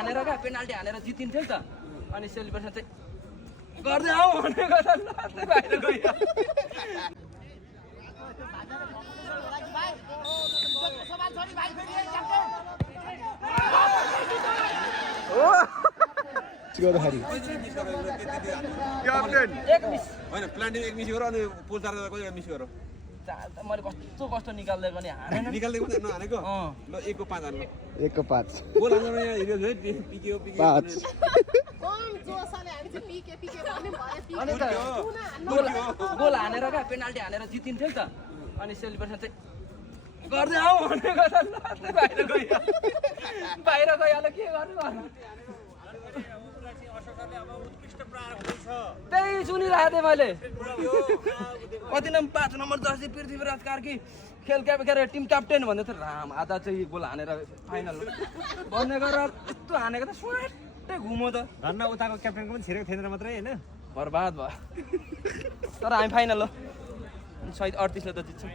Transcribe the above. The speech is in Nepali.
हानेर क्या पेनाल्टी हानेर जितिन्थ्यो नि त अनि सेलिब्रेसन चाहिँ गर्दै आऊ भनेको त बाहिर गयो होइन प्लान्टिङ एक मिस गर अनि पोल चार कहिले मिस गर मैले कस्तो कस्तो निकाल्दै नि हानेन निकाल्दै पनि नहानेको ल 1 को 5 हान्नु 1 को 5 गोल हान्नु यहाँ हिरो है पिके 5 अनि त गोल हानेर क्या पेनाल्टी हानेर जितिन्थ्यो नि त अनि सेलिब्रेसन चाहिँ गर्दै आऊ भनेको त बाहिर गयो बाहिर गइहाल्यो के गर्नु त्यही सुनिरहेको थिएँ मैले कति नम्बर 5 नम्बर 10 पृथ्वीराज कार्की खेल के अरे टिम क्याप्टेन भन्दै थियो राम आधा चाहिँ गोल हानेर फाइनल भन्ने गरेर यस्तो हानेको त स्वाटै घुमो त धन्न उताको क्याप्टेनको पनि छिरेको थिएन मात्रै हैन बर्बाद भयो तर हामी फाइनल हो 38 ले त जित्छौँ